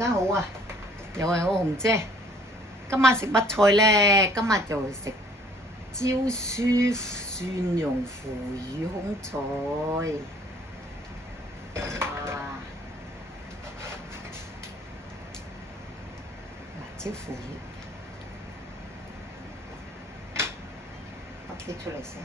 家好啊，又係我紅姐。今晚食乜菜呢？今日就食椒酥蒜蓉腐乳空菜。哇！辣椒腐乳，剝啲出嚟先。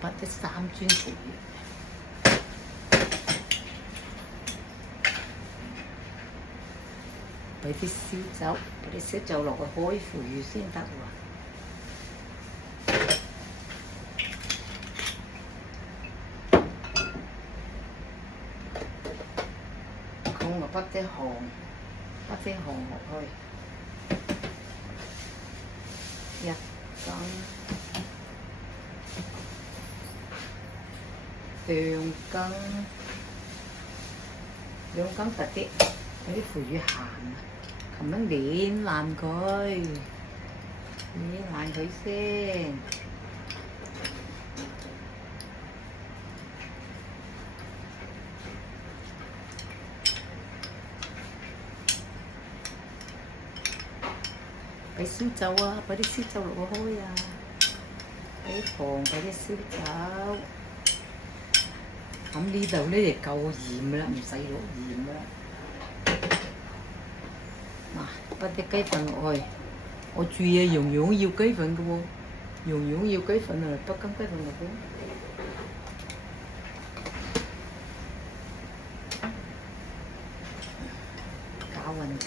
bắt啲3磚腐乳，俾啲燒酒，俾啲燒酒落去開腐乳先得喎。咁我bắt啲糖落去，1羹。兩羹特啲，有啲腐乳鹹啊，咁樣攣爛佢，先。俾燒酒啊，俾啲燒酒落去開啊，俾糖，俾啲燒酒。咁呢度呢就夠鹽啦，唔使落鹽啦。嗱，bắt啲雞粉落去，我注意啊，樣樣要雞粉嘅喎，樣樣要雞粉啊，bắt羹雞粉落去。攪勻佢。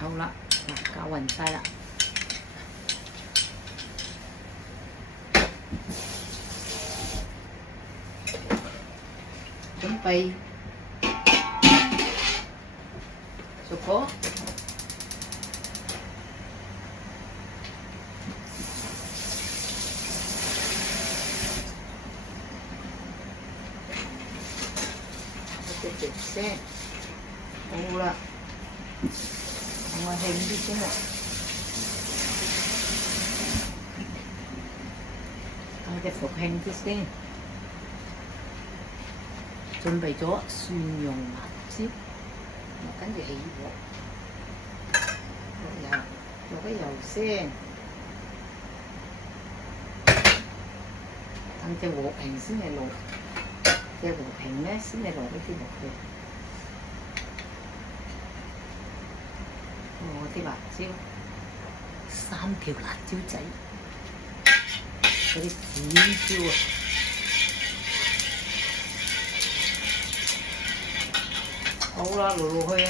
好啦，嗱，攪勻晒啦。準備熟果，一先，好啦。我興啲先啦，我哋復興啲先。準備咗蒜蓉辣椒，跟住起鑊，落啲油先，等隻鑊平先嚟落，隻鑊平咧先嚟落呢啲落去。我啲辣椒，3條辣椒仔，嗰啲紫椒啊，好啦，落去啊！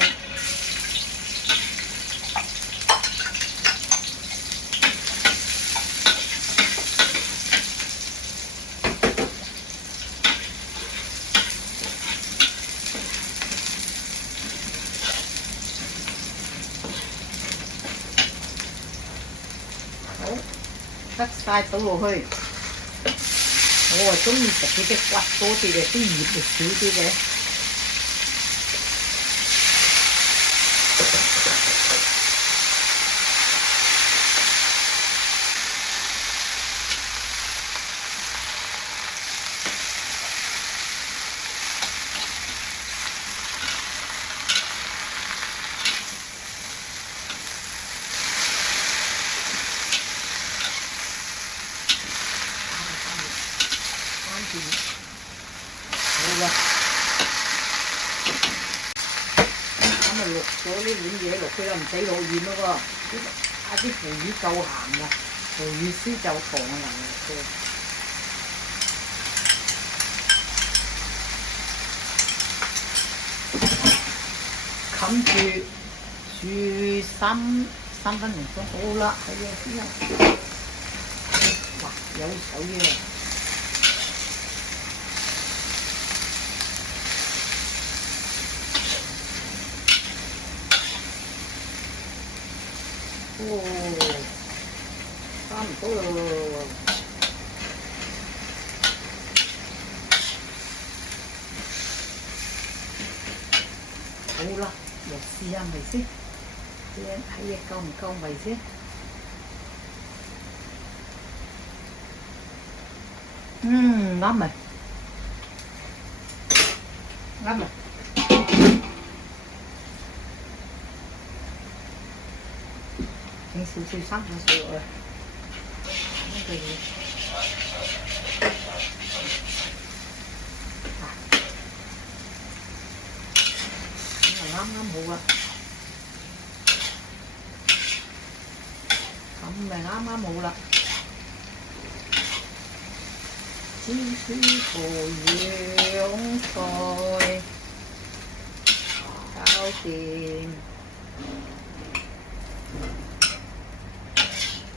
得晒倒落去，我係中意食嗰啲骨多啲嘅，啲葉就少啲嘅。好啦，咁咪落咗呢碗嘢落去啦，唔使落鹽咯喎。啲腐乳夠鹹啦，腐乳燒就糖啊能嘅。冚住煮三分鐘，好啦，係啊先啊，哇有水嘅。差唔多咯。好啦，又試下味先，睇嘢夠唔夠味先。啱味，啱味。整少少生粉水落去，呢個嘢。啱啱好啊，咁咪啱啱好啦。芝士葡洋菜搞掂，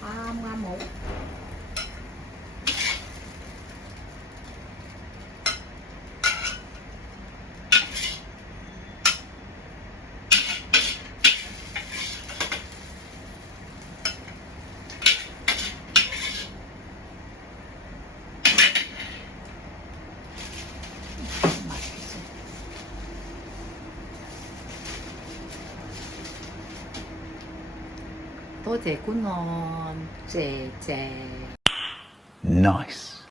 啱啱好。多謝觀看，謝謝。Nice.